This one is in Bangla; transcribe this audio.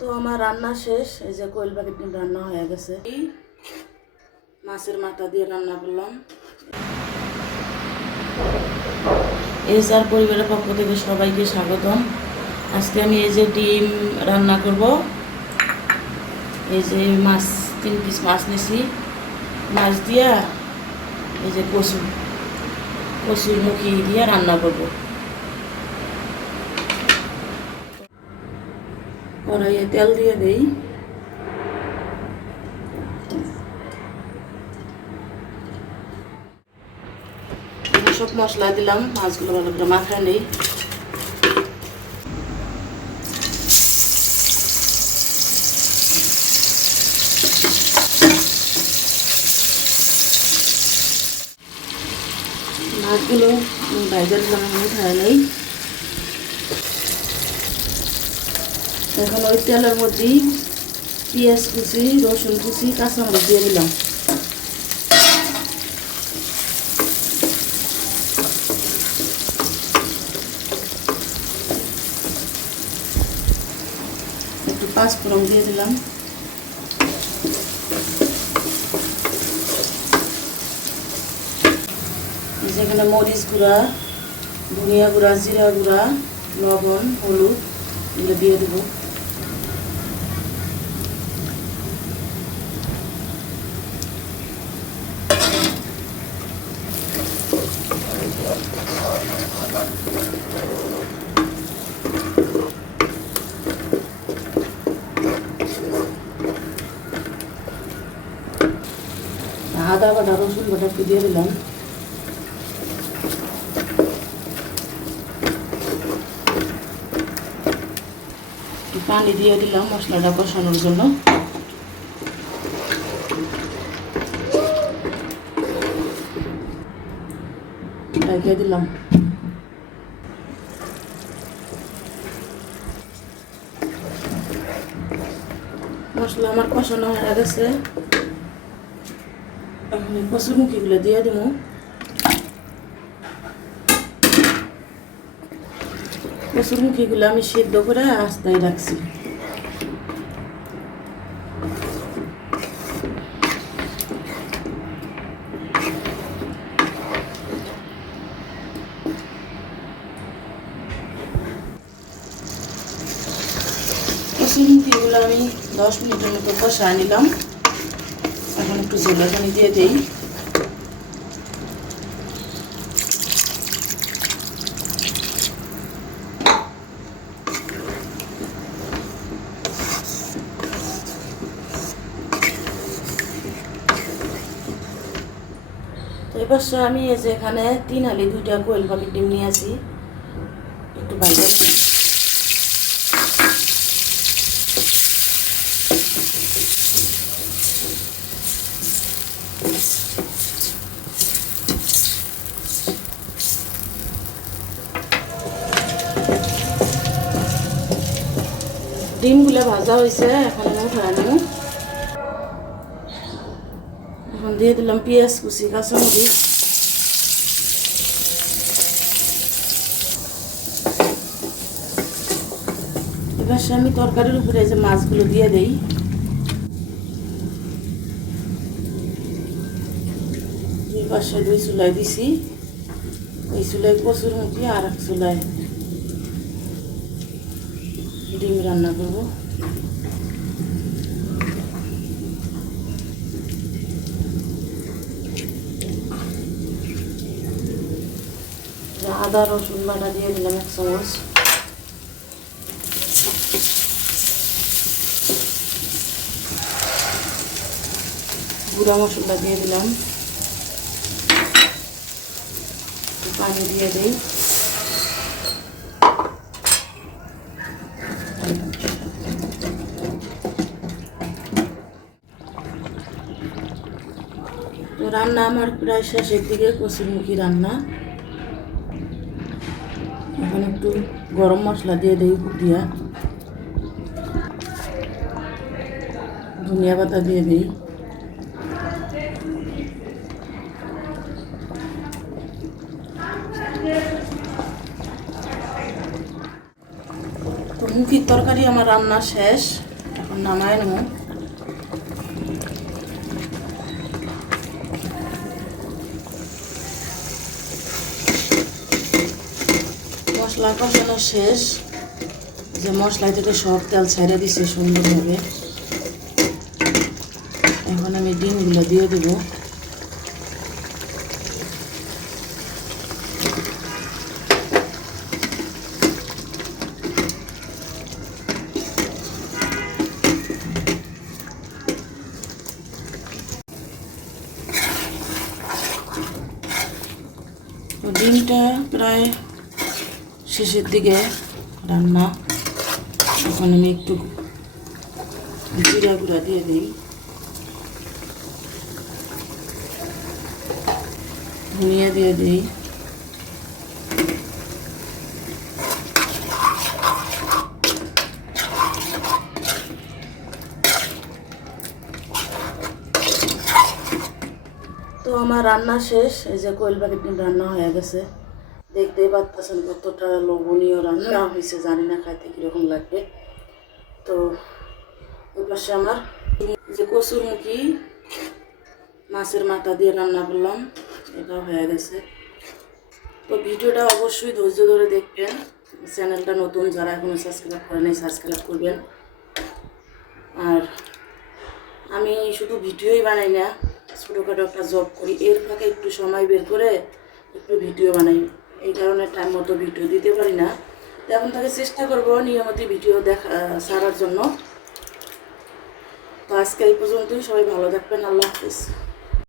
তো আমার রান্না শেষ। এই যে কোয়েল পাখির ডিম রান্না হয়ে গেছে। এই মাছের মাথা দিয়ে রান্না করলাম। এসআর পরিবারের পক্ষ থেকে সবাইকে স্বাগতম। আজকে আমি এই যে ডিম রান্না করব। এই যে মাছ 3 পিস মাছ নিয়েছি, মাছ দিয়া এই যে কচুর মুখি দিয়ে রান্না করব। কড়াইয়ে তেল দিয়ে দেই। সব মশলা দিলাম, মাছগুলো ভালো করে মাখা নেই। মাছগুলো ভাজা দিলাম, উঠায় নেই। এখন ওই তেলের মধ্যেই পেঁয়াজ কুচি, রসুন কুচি, কাঁচামরিচ দিয়ে দিলাম। একটু পাঁচফোড়ন দিয়ে দিলাম। যেখানে মরিচ গুঁড়া, ধনিয়া গুঁড়া, জিরা গুঁড়া, লবণ, হলুদ এগুলো দিয়ে দেবো। আদা বাটা, রসুন বাটা একটু দিয়ে দিলাম। পানি দিয়ে দিলাম মশলাটা কষানোর জন্য। ঢেকে দিলাম। মশলা আমার কষানো হয়ে গেছে। এখন কচুরমুখিগুলো দিয়ে দেবো। কচুরমুখিগুলো আমি সিদ্ধ করে আস্তায় রাখছি। কচুরমুখিগুলো আমি 10 মিনিটের মতো কষায় নিলাম। এখন একটু ঝোলের পানি দিয়ে দিই। এবার আমি এই যে এখানে 3 হালি 2টা কোয়েল পাখির ডিম নিয়ে আসি। একটু ভাজা নিই। ডিমগুলো ভাজা হয়েছে, এখন আমি উঠায় নেব। এখন দিয়ে দিলাম পেঁয়াজ কুচি, কাঁচামরিচ। এবার আমি তরকারির উপরে যে মাছগুলো দিয়ে দেই। দুই পাশে 2 চুলায় দিছি। এই চুলায় কচুরমুখি, আর এক চুলায় ডিম রান্না করব। আদা রসুন বাটা দিয়ে দিলাম 1 চামচ। গুঁড়া মশলা দিয়ে দিলাম। পানি দিয়ে দিই। তো রান্না আমার প্রায় শেষের দিকে, কচুরমুখি রান্না। এখন একটু গরম মশলা দিয়ে দিই উপর দিয়া, ধনিয়া পাতা দিয়ে দিই। মুখি তরকারি আমার রান্না শেষ, এখন নামায় নেব। মশলা কষানো শেষ, যে মশলা থেকে সব তেল ছেড়ে দিছে সুন্দরভাবে। এখন আমি ডিমগুলো দিয়ে দেবো। ডিমটা প্রায় শেষের দিকে রান্না। এখন আমি একটু জিরা গুঁড়া দিয়ে দিই, ধনিয়া দিয়ে দিই, তো আমার রান্না শেষ। এই যে কোয়েল পাখির ডিম রান্না হয়ে গেছে, দেখতেই পাচ্ছেন কতটা লোভনীয় রান্না হয়েছে। জানি না খাইতে কীরকম লাগবে। তো ওই পাশে আমার যে কচুরমুখী মাছের মাথা দিয়ে রান্না করলাম, এটাও হয়ে গেছে। তো ভিডিওটা অবশ্যই ধৈর্য ধরে দেখবেন। চ্যানেলটা নতুন, যারা এখনও সাবস্ক্রাইব করে নাই সাবস্ক্রাইব করবেন। আর আমি শুধু ভিডিওই বানাই না, ছোটোখাটো একটা জব করি, এর ফাঁকে একটু সময় বের করে একটু ভিডিও বানাই। এই কারণে টাইম মতো ভিডিও দিতে পারি না। তো এখন থেকে চেষ্টা করব নিয়মিত ভিডিও ছাড়ার জন্য। তো আজকে এই পর্যন্তই, সবাই ভালো থাকবেন। আল্লাহ হাফিজ।